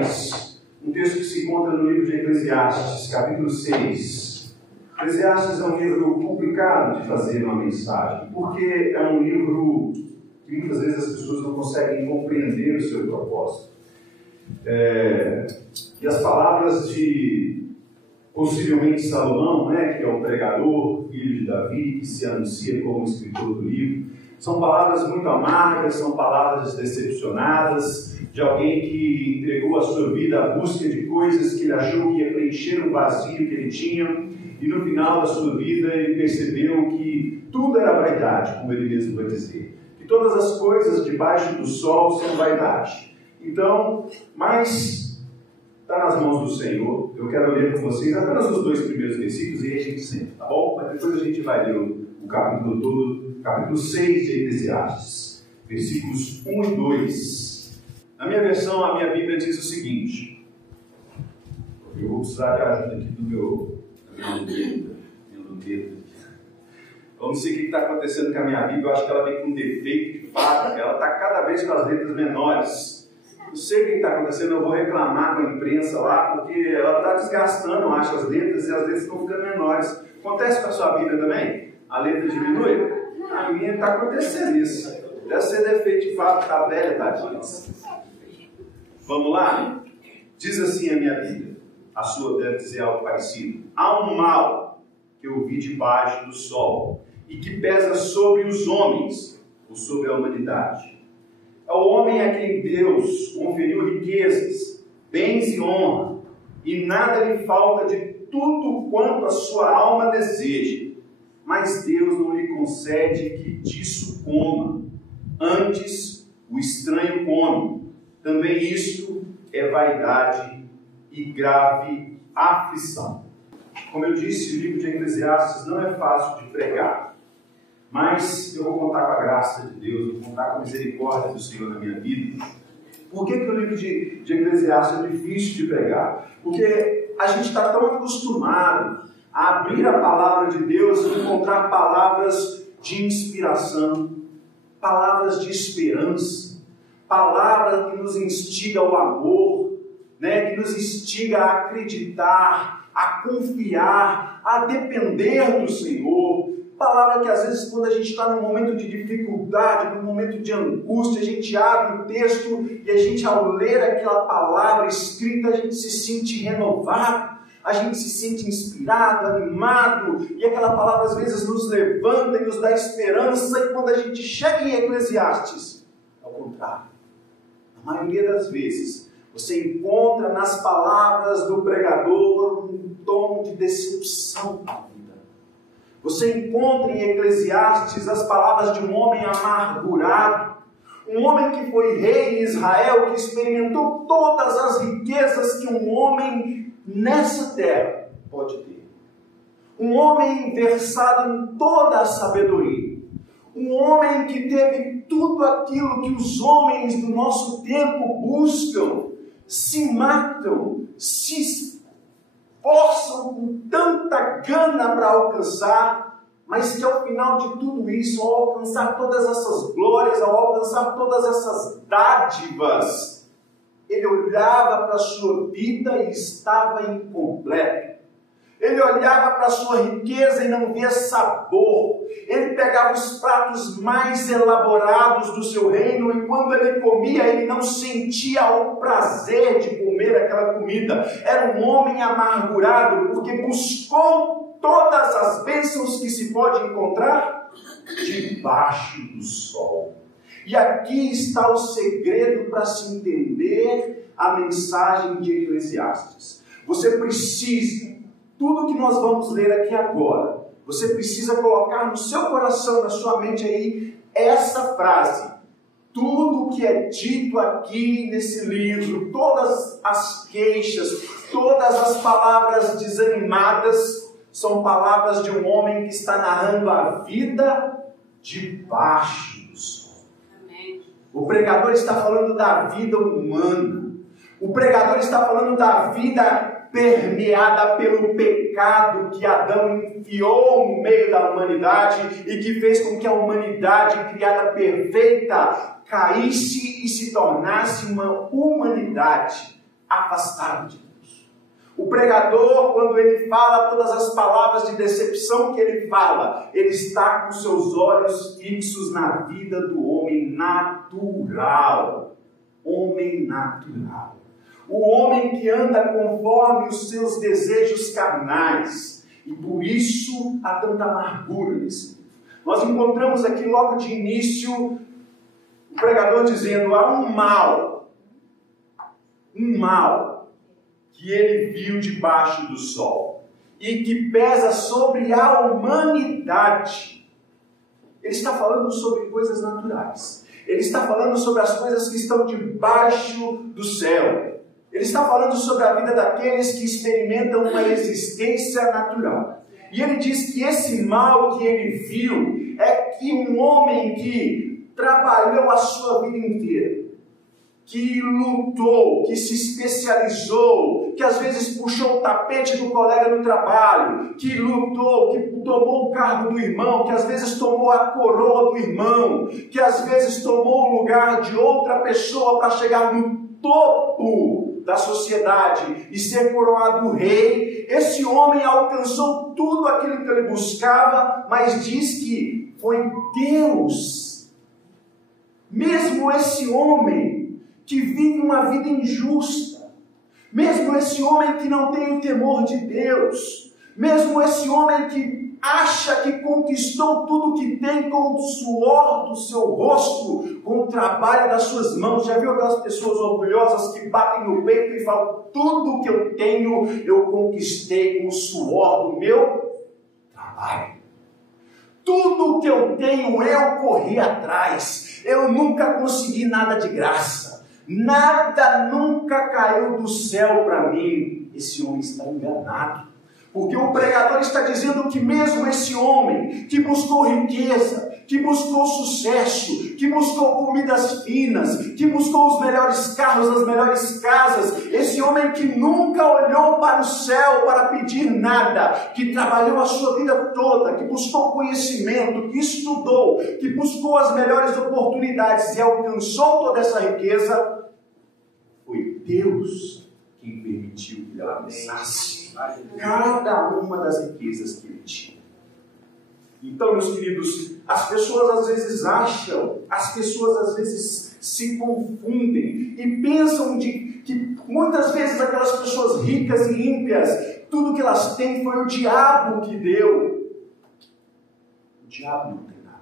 10, um texto que se encontra no livro de Eclesiastes, capítulo 6. Eclesiastes é um livro complicado de fazer uma mensagem, porque é um livro que muitas vezes as pessoas não conseguem compreender o seu propósito. E as palavras de, possivelmente, Salomão, que é o pregador, filho de Davi, que se anuncia como escritor do livro, são palavras muito amargas, são palavras decepcionadas, de alguém que entregou a sua vida à busca de coisas que ele achou que ia preencher um vazio que ele tinha, e no final da sua vida ele percebeu que tudo era vaidade, como ele mesmo vai dizer, que todas as coisas debaixo do sol são vaidade. Então, mas está nas mãos do Senhor. Eu quero ler com vocês apenas os 2 primeiros versículos e aí a gente senta, tá bom? Mas depois a gente vai ler o capítulo todo, capítulo 6 de Eclesiastes, versículos 1 e 2. Na minha versão, a minha Bíblia diz o seguinte. Eu vou precisar de ajuda aqui do meu dedo. Vamos ver o que está acontecendo com a minha Bíblia. Eu acho que ela vem com defeito de fábrica. Ela está cada vez com as letras menores. Não sei o que está acontecendo, eu vou reclamar com a imprensa lá, porque ela está desgastando, eu acho, as letras, e as letras estão ficando menores. Acontece com a sua Bíblia também? A letra diminui? A minha está acontecendo isso. Deve ser defeito de fábrica, está velha, tadinha. Vamos lá? Diz assim a minha Bíblia. A sua deve dizer algo parecido. Há um mal que eu vi debaixo do sol e que pesa sobre os homens ou sobre a humanidade. É o homem a quem Deus conferiu riquezas, bens e honra, e nada lhe falta de tudo quanto a sua alma deseja. Mas Deus não lhe concede que disso coma. Antes, o estranho come. Também isto é vaidade e grave aflição. Como eu disse, o livro de Eclesiastes não é fácil de pregar. Mas eu vou contar com a graça de Deus, eu vou contar com a misericórdia do Senhor na minha vida. Por que o livro de Eclesiastes é difícil de pregar? Porque a gente está tão acostumado a abrir a palavra de Deus e encontrar palavras de inspiração, palavras de esperança, palavra que nos instiga ao amor, que nos instiga a acreditar, a confiar, a depender do Senhor. Palavra que às vezes quando a gente está num momento de dificuldade, num momento de angústia, a gente abre o texto e a gente, ao ler aquela palavra escrita, a gente se sente renovado, a gente se sente inspirado, animado, e aquela palavra às vezes nos levanta e nos dá esperança. E quando a gente chega em Eclesiastes, ao contrário, na maioria das vezes você encontra nas palavras do pregador um tom de decepção. Você encontra em Eclesiastes as palavras de um homem amargurado, um homem que foi rei em Israel, que experimentou todas as riquezas que um homem nessa terra pode ter. Um homem versado em toda a sabedoria. Um homem que teve tudo aquilo que os homens do nosso tempo buscam, se matam, se esforçam com tanta gana para alcançar, mas que ao final de tudo isso, ao alcançar todas essas glórias, ao alcançar todas essas dádivas, ele olhava para a sua vida e estava incompleto. Ele olhava para a sua riqueza e não via sabor. Ele pegava os pratos mais elaborados do seu reino e quando ele comia, ele não sentia o prazer de comer aquela comida. Era um homem amargurado porque buscou todas as bênçãos que se pode encontrar debaixo do sol. E aqui está o segredo para se entender a mensagem de Eclesiastes. Você precisa, tudo que nós vamos ler aqui agora, você precisa colocar no seu coração, na sua mente aí, essa frase. Tudo que é dito aqui nesse livro, todas as queixas, todas as palavras desanimadas, são palavras de um homem que está narrando a vida debaixo do sol. Amém. O pregador está falando da vida humana. O pregador está falando da vida permeada pelo pecado que Adão enfiou no meio da humanidade e que fez com que a humanidade, criada perfeita, caísse e se tornasse uma humanidade afastado de Deus. O pregador, quando ele fala todas as palavras de decepção que ele fala, ele está com seus olhos fixos na vida do homem natural. Homem natural. O homem que anda conforme os seus desejos carnais. E por isso há tanta amargura nesse livro. Nós encontramos aqui logo de início o pregador dizendo: há um mal que ele viu debaixo do sol e que pesa sobre a humanidade. Ele está falando sobre coisas naturais. Ele está falando sobre as coisas que estão debaixo do céu. Ele está falando sobre a vida daqueles que experimentam uma existência natural. E ele diz que esse mal que ele viu é que um homem que trabalhou a sua vida inteira, que lutou, que se especializou, que às vezes puxou o tapete do colega no trabalho, que lutou, que tomou o cargo do irmão, que às vezes tomou a coroa do irmão, que às vezes tomou o lugar de outra pessoa para chegar no topo da sociedade e ser coroado rei. Esse homem alcançou tudo aquilo que ele buscava, mas diz que foi Deus, mesmo esse homem que vive uma vida injusta, mesmo esse homem que não tem o temor de Deus, mesmo esse homem que acha que conquistou tudo que tem com o suor do seu rosto, com o trabalho das suas mãos. Já viu aquelas pessoas orgulhosas que batem no peito e falam: tudo que eu tenho eu conquistei com o suor do meu trabalho. Tudo que eu tenho eu corri atrás. Eu nunca consegui nada de graça. Nada nunca caiu do céu para mim. Esse homem está enganado. Porque o pregador está dizendo que mesmo esse homem que buscou riqueza, que buscou sucesso, que buscou comidas finas, que buscou os melhores carros, as melhores casas, esse homem que nunca olhou para o céu para pedir nada, que trabalhou a sua vida toda, que buscou conhecimento, que estudou, que buscou as melhores oportunidades e alcançou toda essa riqueza, foi Deus quem permitiu que ele alcançasse cada uma das riquezas que ele tinha. Então, meus queridos, as pessoas às vezes acham, as pessoas às vezes se confundem e pensam que muitas vezes aquelas pessoas ricas e ímpias, tudo que elas têm foi o diabo que deu. O diabo não tem nada.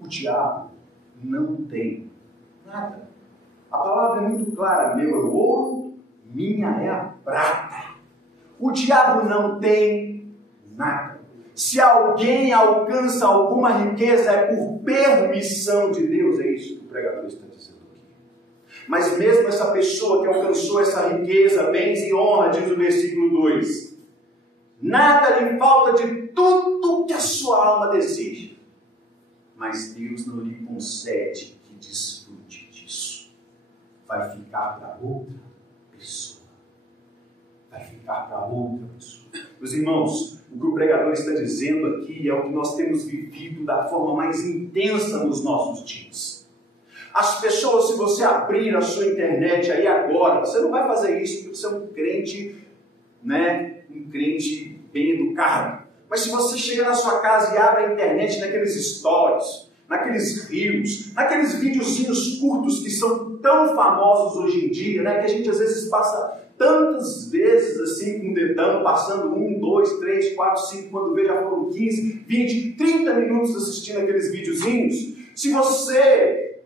O diabo não tem nada. A palavra é muito clara: meu é o ouro, minha é a prata. O diabo não tem nada. Se alguém alcança alguma riqueza é por permissão de Deus. É isso que o pregador está dizendo aqui. Mas mesmo essa pessoa que alcançou essa riqueza, bens e honra, diz o versículo 2, nada lhe falta de tudo que a sua alma deseja. Mas Deus não lhe concede que desfrute disso. Vai ficar para outra pessoa. Vai ficar para outra pessoa. Meus irmãos, o que o pregador está dizendo aqui é o que nós temos vivido da forma mais intensa nos nossos dias. As pessoas, se você abrir a sua internet aí agora, você não vai fazer isso porque você é um crente, né? Um crente bem educado. Mas se você chega na sua casa e abre a internet naqueles stories, naqueles reels, naqueles videozinhos curtos que são tão famosos hoje em dia, né? Que a gente às vezes passa tantas vezes assim com o dedão, passando 1, 2, 3, 4, 5, quando vê já foram 15, 20, 30 minutos assistindo aqueles videozinhos. Se você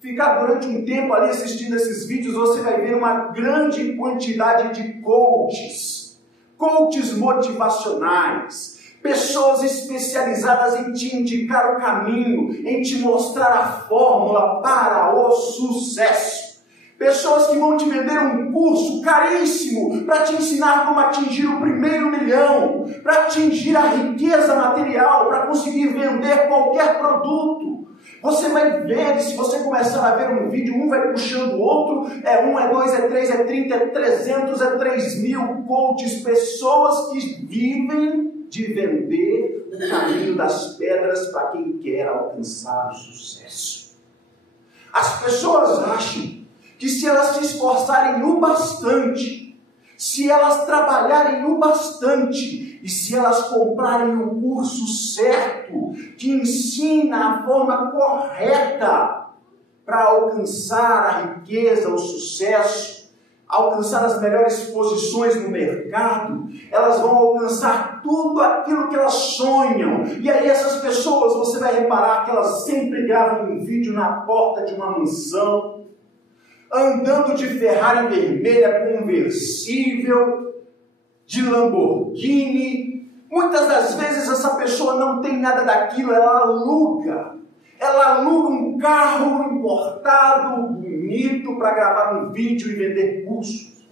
ficar durante um tempo ali assistindo esses vídeos, você vai ver uma grande quantidade de coaches motivacionais, pessoas especializadas em te indicar o caminho, em te mostrar a fórmula para o sucesso. Pessoas que vão te vender um curso caríssimo para te ensinar como atingir o primeiro milhão, para atingir a riqueza material, para conseguir vender qualquer produto. Você vai ver, se você começar a ver um vídeo, um vai puxando o outro, é 1, é 2, é 3, é 30, é 300, é 3.000 coaches, pessoas que vivem de vender o caminho das pedras para quem quer alcançar o sucesso. As pessoas acham que se elas se esforçarem o bastante, se elas trabalharem o bastante, e se elas comprarem o curso certo, que ensina a forma correta para alcançar a riqueza, o sucesso, alcançar as melhores posições no mercado, elas vão alcançar tudo aquilo que elas sonham. E aí essas pessoas, você vai reparar que elas sempre gravam um vídeo na porta de uma mansão, andando de Ferrari vermelha conversível, de Lamborghini. Muitas das vezes essa pessoa não tem nada daquilo, ela aluga um carro importado, bonito, para gravar um vídeo e vender cursos.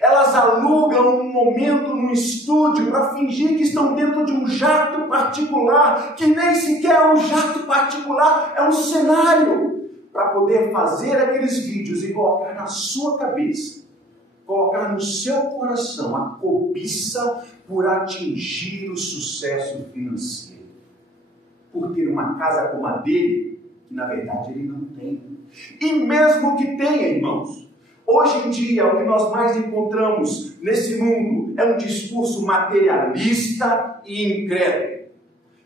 Elas alugam um momento num estúdio para fingir que estão dentro de um jato particular, que nem sequer é um jato particular, é um cenário, para poder fazer aqueles vídeos e colocar na sua cabeça, colocar no seu coração a cobiça por atingir o sucesso financeiro, por ter uma casa como a dele, que na verdade ele não tem. E mesmo que tenha, irmãos, hoje em dia o que nós mais encontramos nesse mundo é um discurso materialista e incrédulo.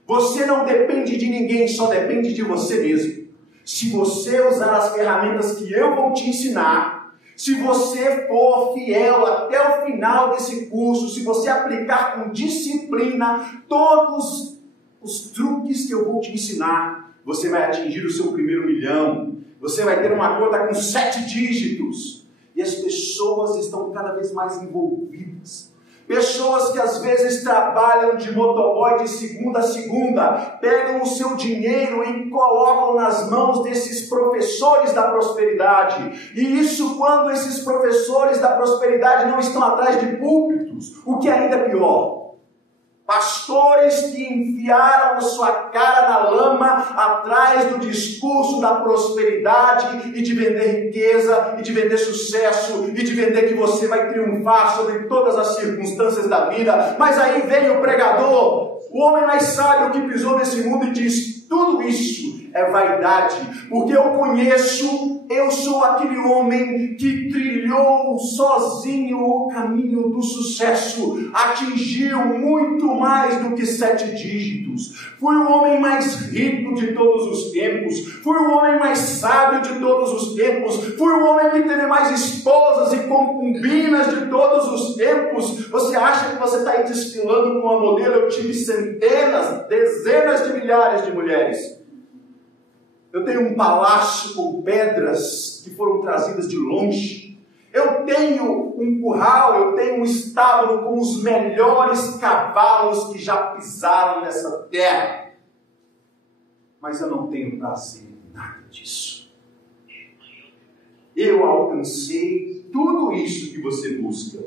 Você não depende de ninguém, só depende de você mesmo. Se você usar as ferramentas que eu vou te ensinar, se você for fiel até o final desse curso, se você aplicar com disciplina todos os truques que eu vou te ensinar, você vai atingir o seu primeiro milhão, você vai ter uma conta com 7 dígitos, e as pessoas estão cada vez mais envolvidas. Pessoas que às vezes trabalham de motoboy de segunda a segunda, pegam o seu dinheiro e colocam nas mãos desses professores da prosperidade. E isso quando esses professores da prosperidade não estão atrás de púlpitos, o que é ainda pior. Pastores que enfiaram a sua cara na lama atrás do discurso da prosperidade e de vender riqueza, e de vender sucesso, e de vender que você vai triunfar sobre todas as circunstâncias da vida. Mas aí vem o pregador, o homem mais sábio que pisou nesse mundo, e diz: tudo isso é vaidade, porque eu sou aquele homem que trilhou sozinho o caminho do sucesso, atingiu muito mais do que 7 dígitos, fui o homem mais rico de todos os tempos, fui o homem mais sábio de todos os tempos, fui o homem que teve mais esposas e concubinas de todos os tempos. Você acha que você está aí desfilando com uma modelo? Eu tive centenas, dezenas de milhares de mulheres. Eu tenho um palácio com pedras que foram trazidas de longe. Eu tenho um curral, eu tenho um estábulo com os melhores cavalos que já pisaram nessa terra. Mas eu não tenho prazer em nada disso. Eu alcancei tudo isso que você busca,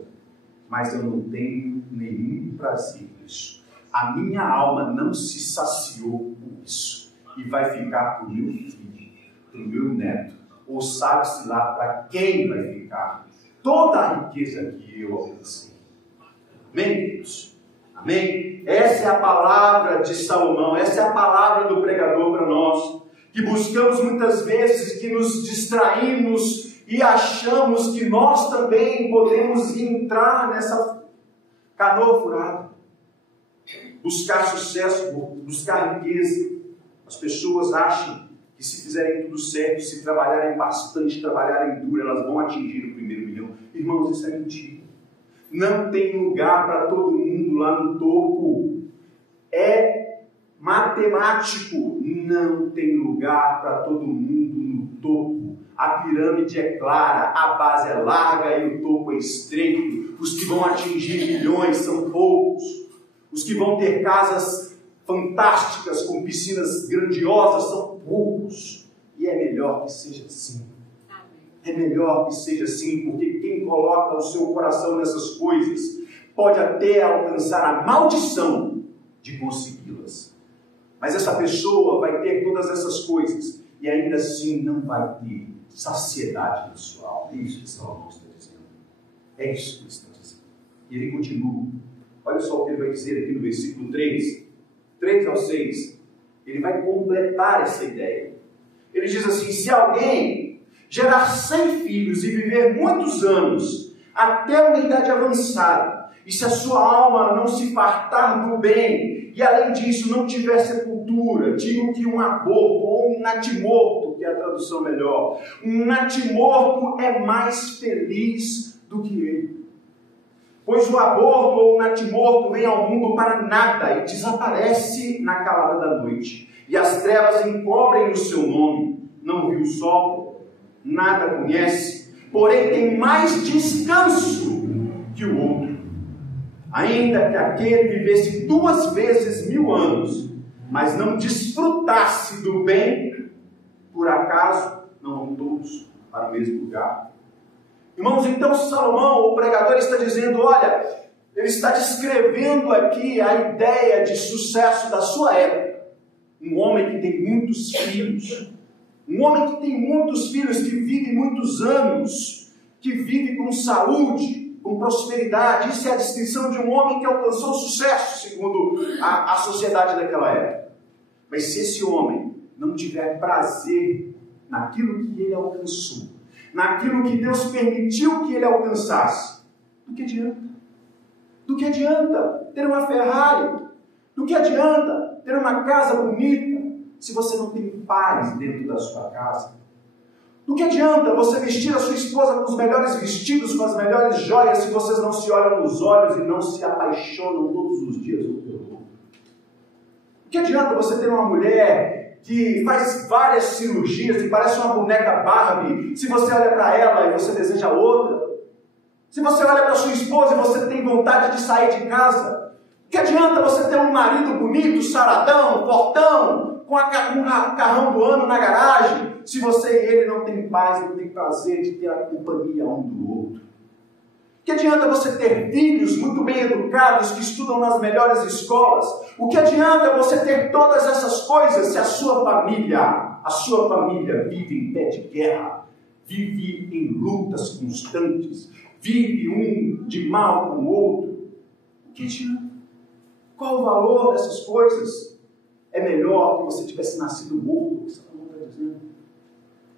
mas eu não tenho nenhum prazer nisso. A minha alma não se saciou com isso. E vai ficar para o meu filho, para o meu neto, ou sabe-se lá para quem vai ficar toda a riqueza que eu alcancei. Amém, queridos? Amém? Essa é a palavra de Salomão, essa é a palavra do pregador para nós, que buscamos muitas vezes, que nos distraímos e achamos que nós também podemos entrar nessa canoa furada, buscar sucesso, buscar riqueza. As pessoas acham que se fizerem tudo certo, se trabalharem bastante, trabalharem duro, elas vão atingir o primeiro milhão. Irmãos, isso é mentira. Não tem lugar para todo mundo lá no topo. É matemático. Não tem lugar para todo mundo no topo. A pirâmide é clara, a base é larga e o topo é estreito. Os que vão atingir milhões são poucos. Os que vão ter casas fantásticas, com piscinas grandiosas, são poucos. E é melhor que seja assim. É melhor que seja assim, porque quem coloca o seu coração nessas coisas pode até alcançar a maldição de consegui-las. Mas essa pessoa vai ter todas essas coisas e ainda assim não vai ter saciedade na sua alma. É isso que Salomão está dizendo. É isso que ele está dizendo. E ele continua. Olha só o que ele vai dizer aqui no versículo 3 ao 6, ele vai completar essa ideia. Ele diz assim: se alguém gerar 100 filhos e viver muitos anos, até uma idade avançada, e se a sua alma não se fartar do bem, e além disso não tiver sepultura, digo que um aborto ou um natimorto, que é a tradução melhor, um natimorto é mais feliz do que ele. Pois o aborto ou o natimorto vem ao mundo para nada e desaparece na calada da noite. E as trevas encobrem o seu nome. Não viu o sol, nada conhece, porém tem mais descanso que o outro. Ainda que aquele vivesse 2 vezes 1000 anos, mas não desfrutasse do bem, por acaso não vão todos para o mesmo lugar? Irmãos, então Salomão, o pregador, está dizendo, olha, ele está descrevendo aqui a ideia de sucesso da sua época. Um homem que tem muitos filhos, um homem que tem muitos filhos, que vive muitos anos, que vive com saúde, com prosperidade. Isso é a descrição de um homem que alcançou sucesso, segundo a sociedade daquela época. Mas se esse homem não tiver prazer naquilo que ele alcançou, naquilo que Deus permitiu que ele alcançasse, do que adianta? Do que adianta ter uma Ferrari? Do que adianta ter uma casa bonita se você não tem paz dentro da sua casa? Do que adianta você vestir a sua esposa com os melhores vestidos, com as melhores joias, se vocês não se olham nos olhos e não se apaixonam todos os dias um pelo outro? Do que adianta você ter uma mulher que faz várias cirurgias e parece uma boneca Barbie, se você olha para ela e você deseja outra? Se você olha para sua esposa e você tem vontade de sair de casa? Que adianta você ter um marido bonito, saradão, fortão, com um carrão do ano na garagem, se você e ele não tem paz, não tem prazer de ter a companhia um do outro? Que adianta você ter filhos muito bem educados, que estudam nas melhores escolas? O que adianta você ter todas essas coisas se a sua família vive em pé de guerra, vive em lutas constantes, vive um de mal com o outro? O que adianta? Qual o valor dessas coisas? É melhor que você tivesse nascido morto, que Salomão está dizendo.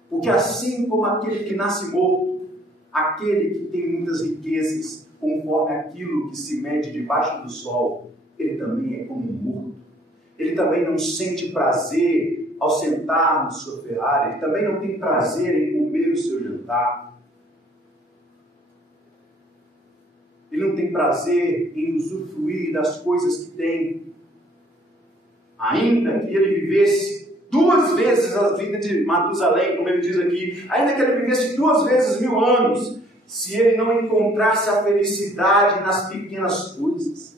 Porque assim como aquele que nasce morto, aquele que tem muitas riquezas, conforme aquilo que se mede debaixo do sol, ele também é como um morto. Ele também não sente prazer ao sentar no seu Ferrari, ele também não tem prazer em comer o seu jantar. Ele não tem prazer em usufruir das coisas que tem. Ainda que ele vivesse 2 vezes a vida de Matusalém, como ele diz aqui, ainda que ele vivesse 2 vezes 1000 anos, se ele não encontrasse a felicidade nas pequenas coisas,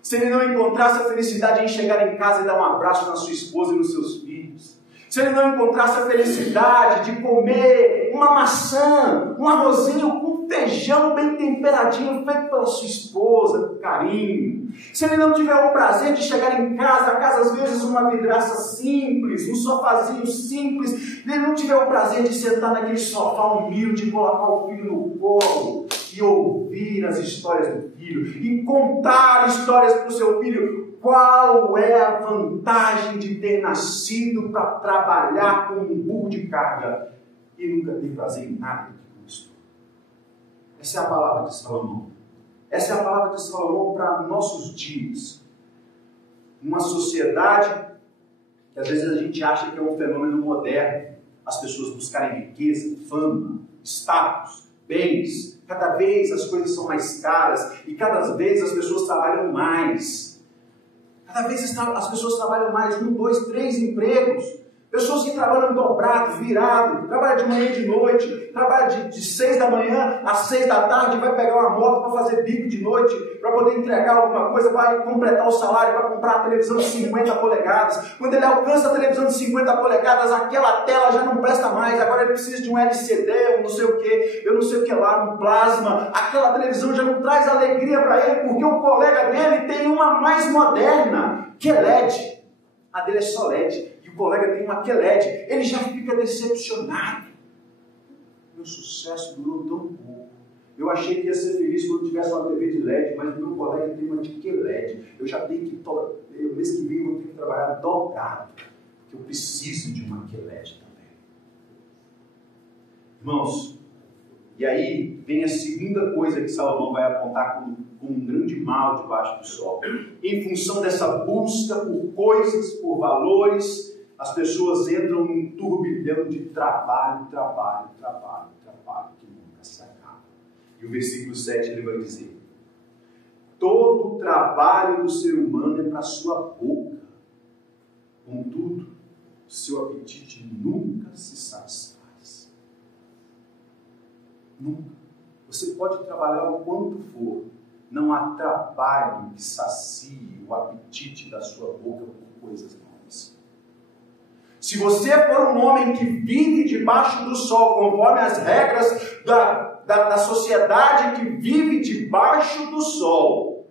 se ele não encontrasse a felicidade em chegar em casa e dar um abraço na sua esposa e nos seus filhos, se ele não encontrasse a felicidade de comer uma maçã, um arrozinho com feijão bem temperadinho, feito pela sua esposa, com carinho, se ele não tiver o prazer de chegar em casa, a casa às vezes uma vidraça simples, um sofazinho simples, ele não tiver o prazer de sentar naquele sofá humilde, colocar o filho no colo e ouvir as histórias do filho, e contar histórias para o seu filho, qual é a vantagem de ter nascido para trabalhar como um burro de carga e nunca ter prazer em nada do que? Essa é a palavra de Salomão. Essa é a palavra de Salomão para nossos dias. Uma sociedade que às vezes a gente acha que é um fenômeno moderno. As pessoas buscarem riqueza, fama, status, bens. Cada vez as coisas são mais caras e cada vez as pessoas trabalham mais. Cada vez as pessoas trabalham mais, 1, 2, 3 empregos. Pessoas que trabalham dobrado, virado, trabalham de manhã e de noite, trabalham de 6 da manhã às 6 da tarde, vai pegar uma moto para fazer bico de noite, para poder entregar alguma coisa, vai completar o salário, para comprar a televisão de 50 polegadas. Quando ele alcança a televisão de 50 polegadas, aquela tela já não presta mais, agora ele precisa de um LCD, um não sei o que, eu não sei o que lá, um plasma. Aquela televisão já não traz alegria para ele, porque o colega dele tem uma mais moderna, que é LED. A dele é só LED. O colega tem uma QLED, ele já fica decepcionado. Meu sucesso durou tão pouco. Eu achei que ia ser feliz quando tivesse uma TV de LED, mas o meu colega tem uma de QLED. Eu já tenho que, o mês que vem eu vou ter que trabalhar dobrado, porque eu preciso de uma QLED também. Irmãos, e aí vem a segunda coisa que Salomão vai apontar como um grande mal debaixo do sol. Em função dessa busca por coisas, por valores, as pessoas entram num turbilhão de trabalho, que nunca se acaba. E o versículo 7 ele vai dizer: todo o trabalho do ser humano é para a sua boca, contudo, o seu apetite nunca se satisfaz. Nunca. Você pode trabalhar o quanto for, não há trabalho que sacie o apetite da sua boca por coisas novas. Se você for um homem que vive debaixo do sol, conforme as regras da sociedade que vive debaixo do sol,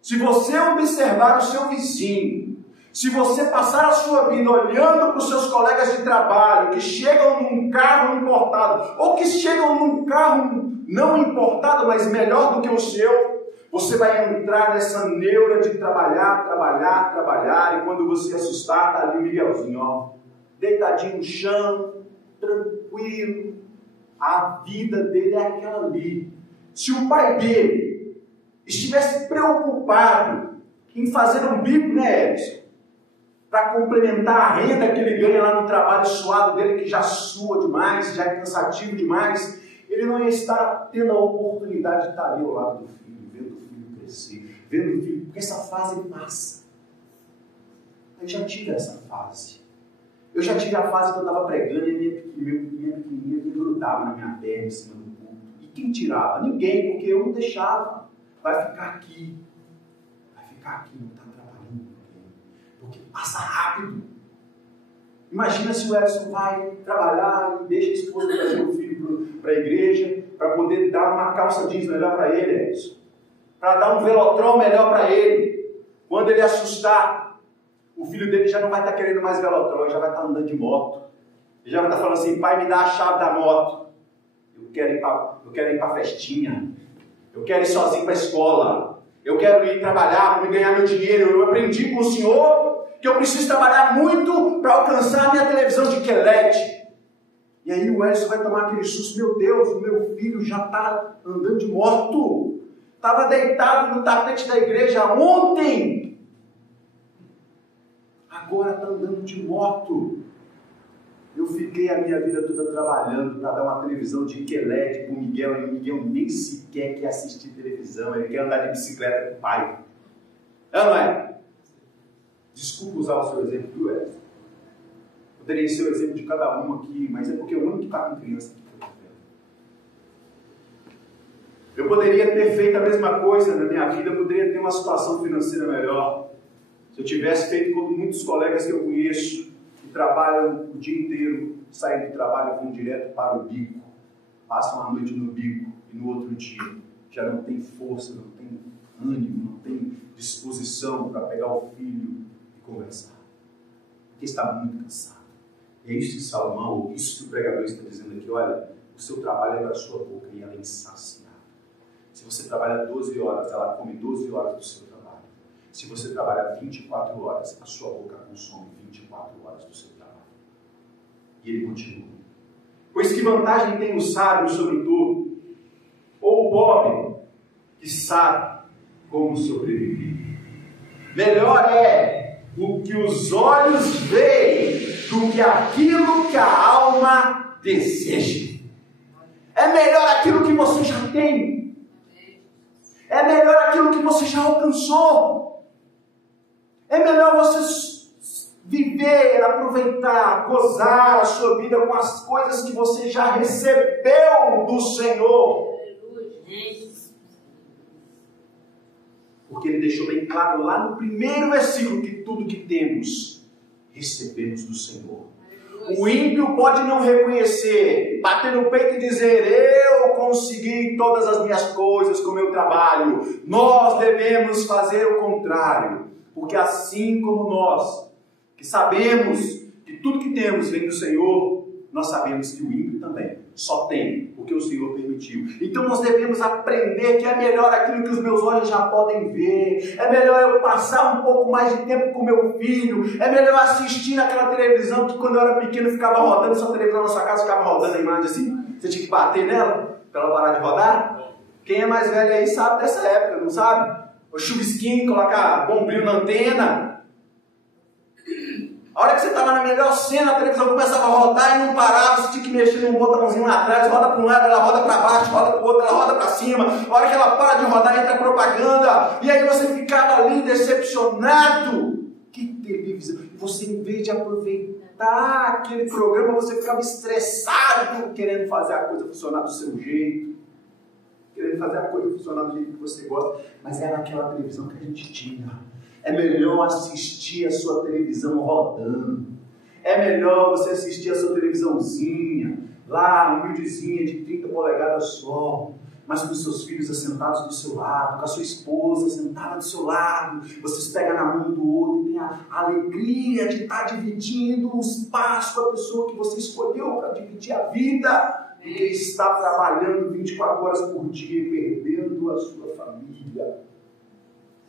se você observar o seu vizinho, se você passar a sua vida olhando para os seus colegas de trabalho que chegam num carro importado, ou que chegam num carro não importado, mas melhor do que o seu, você vai entrar nessa neura de trabalhar, e quando você assustar, está ali o Miguelzinho, ó, deitadinho no chão, tranquilo. A vida dele é aquela ali. Se o pai dele estivesse preocupado em fazer um bico, né, Edson, para complementar a renda que ele ganha lá no trabalho suado dele, que já sua demais, já é cansativo demais, ele não ia estar tendo a oportunidade de estar ali ao lado do filho, vendo o filho crescer, vendo o filho, porque essa fase passa. Eu já tive essa fase. Eu já tive a fase que eu estava pregando e minha pequenininha me grudava na minha perna, em cima do púlpito. E quem tirava? Ninguém, porque eu não deixava. Vai ficar aqui, não está trabalhando. Porque passa rápido. Imagina se o Edson vai trabalhar e deixa a esposa trazer o filho para a igreja, para poder dar uma calça jeans melhor para ele, Edson. Para dar um velotrol melhor para ele. Quando ele assustar, o filho dele já não vai estar querendo mais velotrol, ele já vai estar andando de moto. Ele já vai estar falando assim: pai, me dá a chave da moto. Eu quero ir para a festinha. Eu quero ir sozinho para a escola. Eu quero ir trabalhar para me ganhar meu dinheiro. Eu aprendi com o Senhor que eu preciso trabalhar muito para alcançar a minha televisão de QLED. E aí o Edson vai tomar aquele susto: meu Deus, o meu filho já está andando de moto. Estava deitado no tapete da igreja ontem. Agora está andando de moto. Eu fiquei a minha vida toda trabalhando para dar uma televisão de QLED para o Miguel, e o Miguel nem sequer quer assistir televisão, ele quer andar de bicicleta com o pai. É ou não é? Desculpa usar o seu exemplo do Edson. Poderia ser o exemplo de cada um aqui, mas é porque o único que está com criança aqui. Eu poderia ter feito a mesma coisa na minha vida, eu poderia ter uma situação financeira melhor. Se eu tivesse feito como muitos colegas que eu conheço, que trabalham o dia inteiro, saem do trabalho e vão direto para o bico, passam a noite no bico e no outro dia já não tem força, não tem ânimo, não tem disposição para pegar o filho e conversar, porque está muito cansado. É isso que Salomão, ou isso que o pregador está dizendo aqui: olha, o seu trabalho é da sua boca e ela é insaciável. Se você trabalha 12 horas, ela come 12 horas do seu trabalho. Se você trabalha 24 horas, a sua boca consome 24 horas do seu trabalho. E ele continua: pois que vantagem tem o sábio sobre o tolo? Ou o pobre, que sabe como sobreviver? Melhor é o que os olhos veem do que aquilo que a alma deseja. É melhor aquilo que você já tem. É melhor aquilo que você já alcançou. É melhor você viver, aproveitar, gozar a sua vida com as coisas que você já recebeu do Senhor. Porque ele deixou bem claro lá no primeiro versículo que tudo que temos, recebemos do Senhor. O ímpio pode não reconhecer, bater no peito e dizer: eu consegui todas as minhas coisas com o meu trabalho. Nós devemos fazer o contrário, porque assim como nós, que sabemos que tudo que temos vem do Senhor, nós sabemos que o ímpio também Só tem, porque o Senhor permitiu. Então nós devemos aprender que é melhor aquilo que os meus olhos já podem ver. É melhor eu passar um pouco mais de tempo com meu filho. É melhor assistir naquela televisão que quando eu era pequeno ficava rodando. Essa televisão na sua casa ficava rodando a imagem assim. Você tinha que bater nela para ela parar de rodar. Quem é mais velho aí sabe dessa época, não sabe? O chuvisquinho, colocar bombril na antena. A hora que você estava na melhor cena, a televisão começava a rodar e não parava, você tinha que mexer num botãozinho lá atrás, roda para um lado, ela roda para baixo, roda para o outro, ela roda para cima. A hora que ela para de rodar, entra a propaganda. E aí você ficava ali decepcionado. Que televisão! Você, em vez de aproveitar aquele programa, você ficava estressado querendo fazer a coisa funcionar do seu jeito. Querendo fazer a coisa funcionar do jeito que você gosta. Mas era aquela televisão que a gente tinha. É melhor assistir a sua televisão rodando. É melhor você assistir a sua televisãozinha, lá, humildezinha, de 30 polegadas só, mas com os seus filhos assentados do seu lado, com a sua esposa sentada do seu lado. Vocês pegam na mão do outro e tem a alegria de estar dividindo o espaço com a pessoa que você escolheu para dividir a vida, do que está trabalhando 24 horas por dia e perdendo a sua família.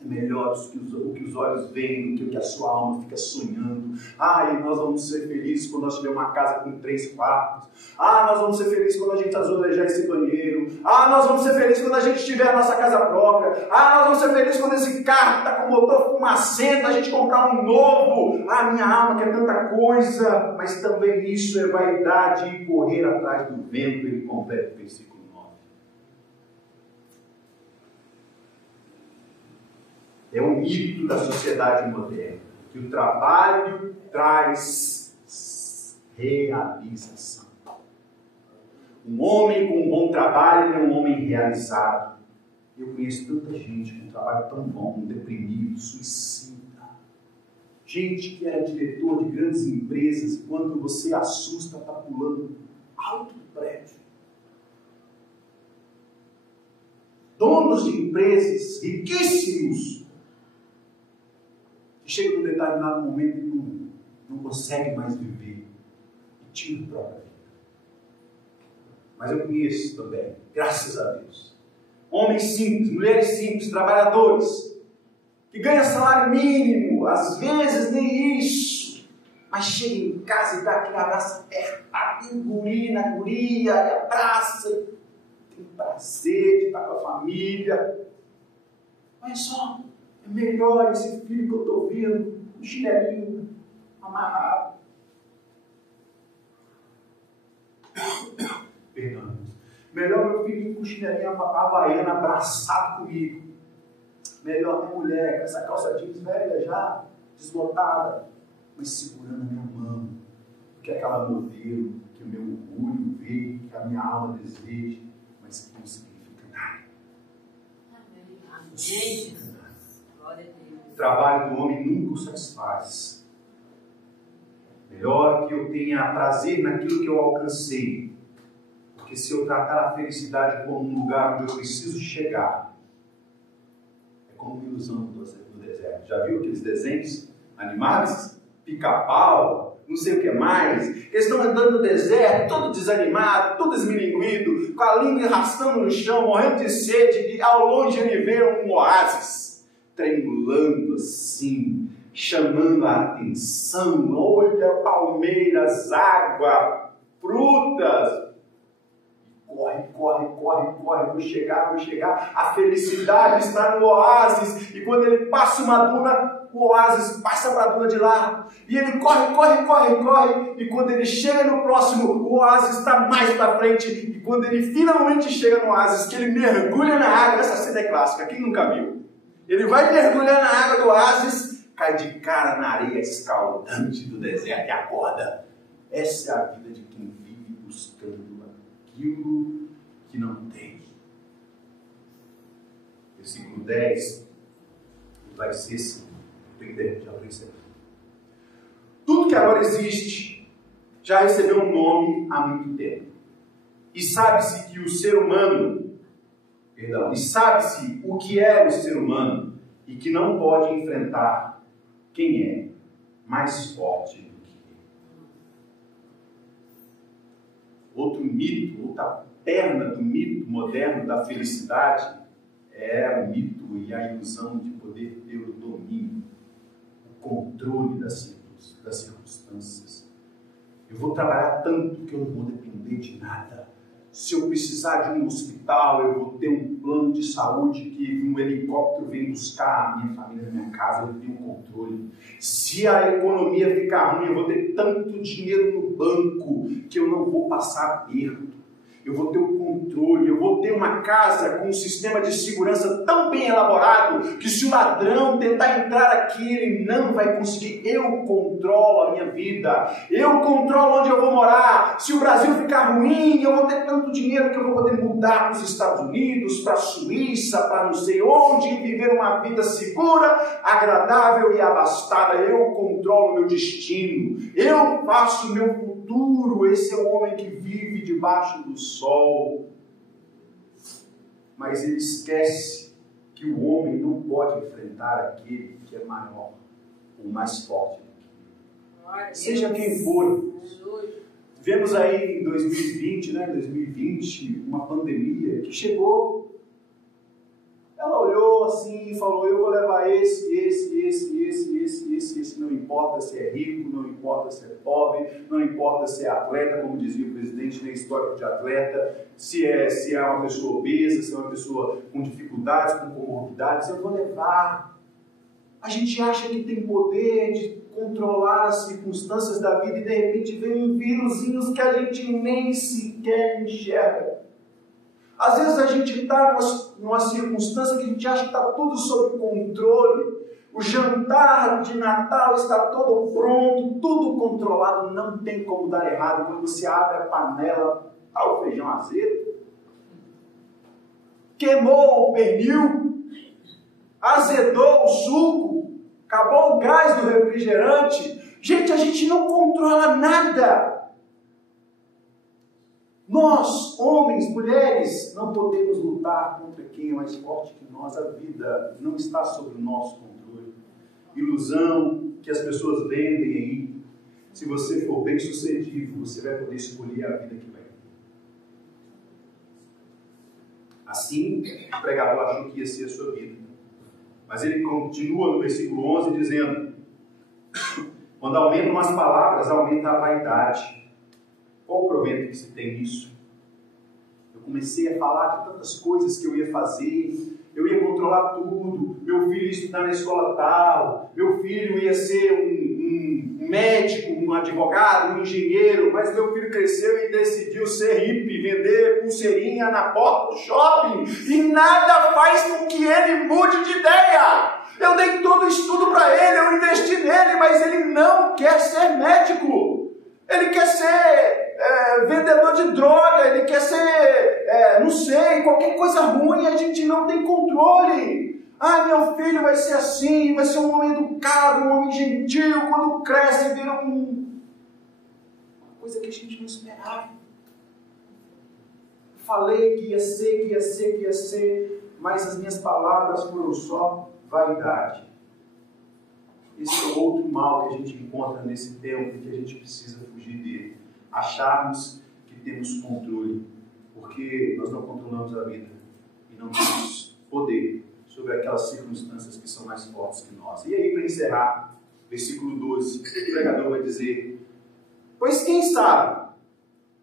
É melhor o que os olhos veem do que o que a sua alma fica sonhando. E nós vamos ser felizes quando nós tivermos uma casa com 3 quartos. Nós vamos ser felizes quando a gente azulejar esse banheiro. Nós vamos ser felizes quando a gente tiver a nossa casa própria. Nós vamos ser felizes quando esse carro está com motor fumacento, a gente comprar um novo. Minha alma quer tanta coisa. Mas também isso é vaidade e correr atrás do vento. Ele completa o versículo. É um mito da sociedade moderna, que o trabalho traz realização. Um homem com um bom trabalho é um homem realizado. Eu conheço tanta gente com um trabalho tão bom, deprimido, suicida. Gente que era diretor de grandes empresas e quando você assusta, está pulando alto do prédio. Donos de empresas riquíssimos, chega num determinado momento e não consegue mais viver e tira a própria vida. Mas eu conheço também, graças a Deus, homens simples, mulheres simples, trabalhadores, que ganham salário mínimo, às vezes nem isso, mas chega em casa e dá aquele abraço apertado, engurida na guria, e abraça, e tem prazer de estar com a família. Olha só, é melhor esse filho que eu estou vendo, um chinelinho amarrado. Perdão. Melhor meu filho com um chinelinho havaiana abraçado comigo. Melhor minha mulher com essa calça jeans velha já, desbotada, mas segurando a minha mão. Do que aquela modelo que o meu orgulho vê, que a minha alma deseja, mas que não significa nada. O trabalho do homem nunca o satisfaz. Melhor que eu tenha prazer naquilo que eu alcancei. Porque se eu tratar a felicidade como um lugar onde eu preciso chegar, é como uma ilusão do deserto. Já viu aqueles desenhos animados? Pica-pau, não sei o que mais. Eles estão andando no deserto, todo desanimado, todo esmilinguido, com a língua arrastando no chão, morrendo de sede, e ao longe ele vê um oásis, tremulando assim, chamando a atenção. Olha, palmeiras, água, frutas. Corre, vou chegar. A felicidade está no oásis. E quando ele passa uma duna, o oásis passa para a duna de lá. E ele corre. E quando ele chega no próximo, o oásis está mais para frente. E quando ele finalmente chega no oásis, que ele mergulha na água, essa cena é clássica, quem nunca viu? Ele vai mergulhar na água do oásis, cai de cara na areia escaldante do deserto e acorda. Essa é a vida de quem vive buscando aquilo que não tem. Versículo 10 vai ser assim, já percebeu. Tudo que agora existe já recebeu um nome há muito tempo. E sabe-se que o ser humano, e sabe-se o que é o ser humano e que não pode enfrentar quem é mais forte do que ele. Outro mito, outra perna do mito moderno da felicidade é o mito e a ilusão de poder ter o domínio, o controle das circunstâncias. Eu vou trabalhar tanto que eu não vou depender de nada. Se eu precisar de um hospital, eu vou ter um plano de saúde que um helicóptero vem buscar a minha família na minha casa, eu tenho controle. Se a economia ficar ruim, eu vou ter tanto dinheiro no banco que eu não vou passar aperto. Eu vou ter o controle, eu vou ter uma casa com um sistema de segurança tão bem elaborado que se o ladrão tentar entrar aqui, ele não vai conseguir. Eu controlo a minha vida, eu controlo onde eu vou morar. Se o Brasil ficar ruim, eu vou ter tanto dinheiro que eu vou poder mudar para os Estados Unidos, para a Suíça, para não sei onde, e viver uma vida segura, agradável e abastada. Eu controlo o meu destino, eu faço o meu futuro. Esse é o homem que vive debaixo do sol. Mas ele esquece que o homem não pode enfrentar aquele que é maior, ou mais forte do que ele. Seja quem for. Vemos aí em 2020, uma pandemia que chegou. Ela olhou assim e falou: eu vou levar esse, não importa se é rico, não importa se é pobre, não importa se é atleta, como dizia o presidente, nem histórico de atleta, se é uma pessoa obesa, se é uma pessoa com dificuldades, com comorbidades, eu vou levar. A gente acha que tem poder de controlar as circunstâncias da vida e de repente vem um vírusinho que a gente nem sequer enxerga. Às vezes a gente está numa circunstância que a gente acha que está tudo sob controle. O jantar de Natal está todo pronto, tudo controlado, não tem como dar errado. Quando você abre a panela, está o feijão azedo. Queimou o pernil, azedou o suco, acabou o gás do refrigerante. Gente, a gente não controla nada. Nós, homens, mulheres, não podemos lutar contra quem é mais forte que nós. A vida não está sob o nosso controle. Ilusão que as pessoas vendem aí. Se você for bem sucedido, você vai poder escolher a vida que vai ter. Assim, o pregador achou que ia ser a sua vida. Mas ele continua no versículo 11 dizendo: quando aumentam as palavras, aumenta a vaidade. Qual o proveito que se tem nisso? Eu comecei a falar de tantas coisas que eu ia fazer, eu ia controlar tudo, meu filho ia estudar na escola tal, meu filho ia ser um médico, um advogado, um engenheiro, mas meu filho cresceu e decidiu ser hippie, vender pulseirinha na porta do shopping, e nada faz com que ele mude de ideia. Eu dei todo o estudo para ele, eu investi nele, mas ele não quer ser médico, ele quer ser vendedor de droga, ele quer ser, não sei, qualquer coisa ruim, a gente não tem controle. Meu filho vai ser assim, vai ser um homem educado, um homem gentil, quando cresce vira uma coisa que a gente não esperava. Falei que ia ser, mas as minhas palavras foram só vaidade. Esse é outro mal que a gente encontra nesse tempo e que a gente precisa fugir dele. Acharmos que temos controle, porque nós não controlamos a vida e não temos poder sobre aquelas circunstâncias que são mais fortes que nós. E aí, para encerrar, versículo 12, o pregador vai dizer: pois quem sabe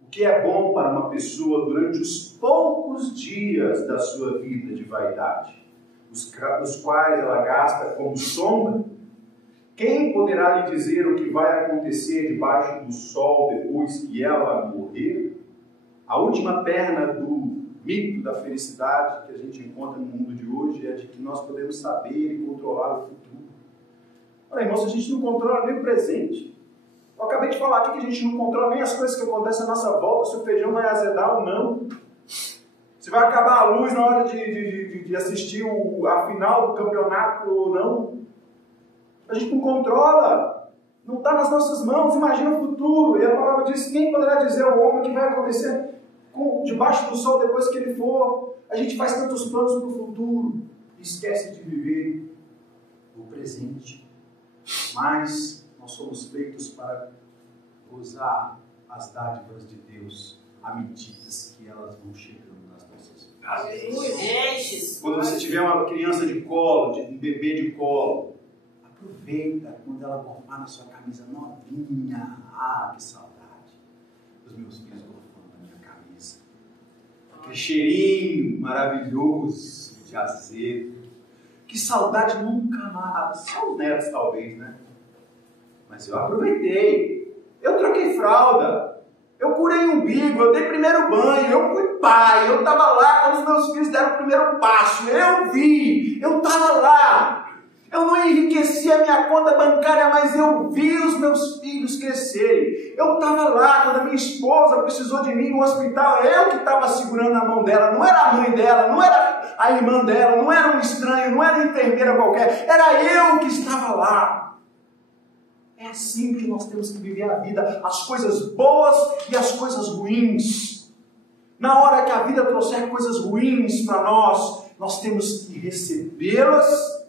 o que é bom para uma pessoa durante os poucos dias da sua vida de vaidade, os quais ela gasta como sombra? Quem poderá lhe dizer o que vai acontecer debaixo do sol depois que ela morrer? A última perna do mito da felicidade que a gente encontra no mundo de hoje é de que nós podemos saber e controlar o futuro. Olha, irmãos, a gente não controla nem o presente. Eu acabei de falar aqui que a gente não controla nem as coisas que acontecem à nossa volta, se o feijão vai azedar ou não. Se vai acabar a luz na hora de assistir a final do campeonato ou não. A gente não controla, não está nas nossas mãos. Imagina o futuro, e a palavra diz: quem poderá dizer ao homem o que vai acontecer debaixo do sol depois que ele for? A gente faz tantos planos para o futuro e esquece de viver o presente. Mas nós somos feitos para gozar as dádivas de Deus à medida que elas vão chegando nas nossas vidas. Aleluia. Quando você tiver uma criança de colo, um bebê de colo, aproveita quando ela gorfar na sua camisa novinha. Ah, que saudade dos meus filhos gorfando na minha camisa. Aquele cheirinho maravilhoso de azedo. Que saudade nunca mais. Só os netos talvez, né? Mas eu aproveitei. Eu troquei fralda. Eu curei umbigo. Eu dei primeiro banho. Eu fui pai. Eu estava lá quando os meus filhos deram o primeiro passo. Eu vi. Eu estava lá. Eu não enriqueci a minha conta bancária, mas eu vi os meus filhos crescerem. Eu estava lá quando a minha esposa precisou de mim no hospital. Eu que estava segurando a mão dela. Não era a mãe dela, não era a irmã dela, não era um estranho, não era uma enfermeira qualquer. Era eu que estava lá. É assim que nós temos que viver a vida. As coisas boas e as coisas ruins. Na hora que a vida trouxer coisas ruins para nós, nós temos que recebê-las,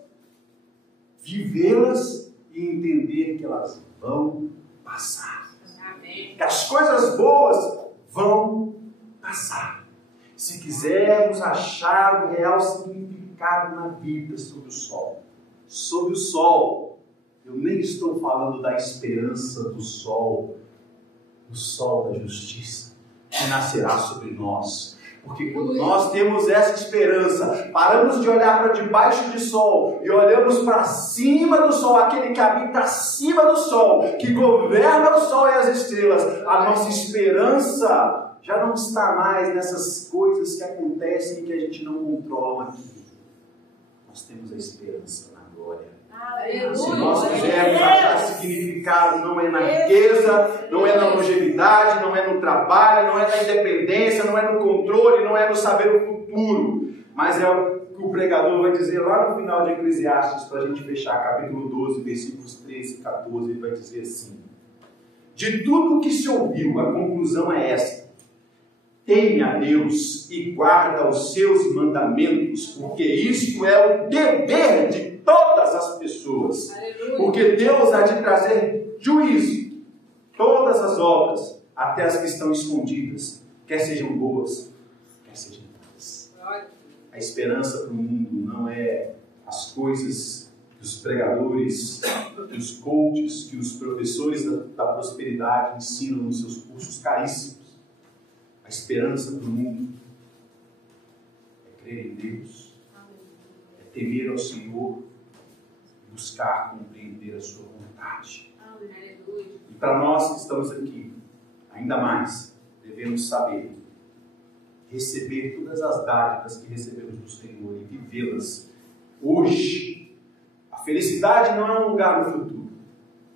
vivê-las e entender que elas vão passar. Amém. Que as coisas boas vão passar. Se quisermos achar o real significado na vida sob o sol, eu nem estou falando da esperança do sol da justiça, que nascerá sobre nós. Porque quando nós temos essa esperança, paramos de olhar para debaixo do sol e olhamos para cima do sol, aquele que habita acima do sol, que governa o sol e as estrelas, a nossa esperança já não está mais nessas coisas que acontecem e que a gente não controla aqui. Nós temos a esperança na glória. Se nós quisermos achar significado, não é na riqueza, não é na longevidade, não é no trabalho, não é na independência, não é no controle, não é no saber o futuro, mas é o que o pregador vai dizer lá no final de Eclesiastes, para a gente fechar, capítulo 12, versículos 13 e 14, ele vai dizer assim: de tudo o que se ouviu, a conclusão é esta: teme a Deus e guarda os seus mandamentos, porque isto é o dever de todas as pessoas. Aleluia. Porque Deus há de trazer juízo, todas as obras, até as que estão escondidas, quer sejam boas, quer sejam más. A esperança para o mundo não é as coisas que os pregadores, que os coaches, que os professores da prosperidade ensinam nos seus cursos caríssimos. A esperança para o mundo é crer em Deus, é temer ao Senhor, buscar compreender a sua vontade. E para nós que estamos aqui, ainda mais, devemos saber receber todas as dádivas que recebemos do Senhor e vivê-las hoje. A felicidade não é um lugar no futuro.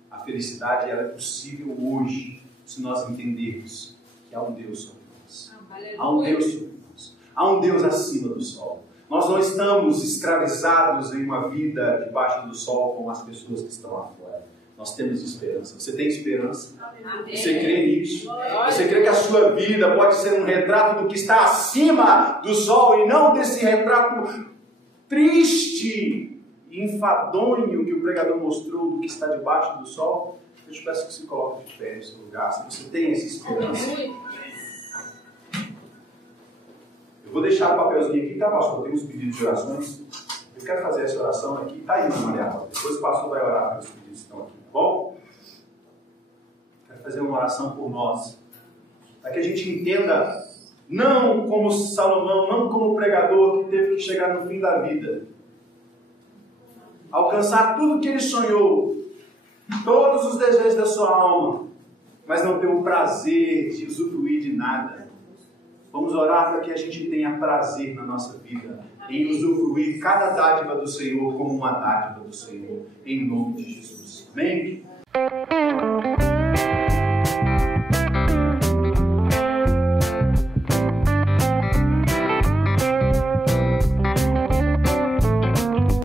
A felicidade ela é possível hoje, se nós entendermos que há um Deus sobre nós. Há um Deus sobre nós. Há um Deus acima do sol. Nós não estamos escravizados em uma vida debaixo do sol como as pessoas que estão lá fora. Nós temos esperança. Você tem esperança? Amém. Você crê nisso? Você crê que a sua vida pode ser um retrato do que está acima do sol e não desse retrato triste e enfadonho que o pregador mostrou do que está debaixo do sol? Eu te peço que se coloque de pé no seu lugar. Se você tem essa esperança. Eu vou deixar o papelzinho aqui, tá, pastor? Tem uns pedidos de orações. Eu quero fazer essa oração aqui. Tá aí, Maria. Depois o pastor vai orar pelos pedidos que estão aqui, tá bom? Quero fazer uma oração por nós. Para que a gente entenda, não como Salomão, não como pregador que teve que chegar no fim da vida. Alcançar tudo que ele sonhou. Todos os desejos da sua alma. Mas não ter o prazer de usufruir de nada. Vamos orar para que a gente tenha prazer na nossa vida, em usufruir cada dádiva do Senhor como uma dádiva do Senhor, em nome de Jesus. Amém?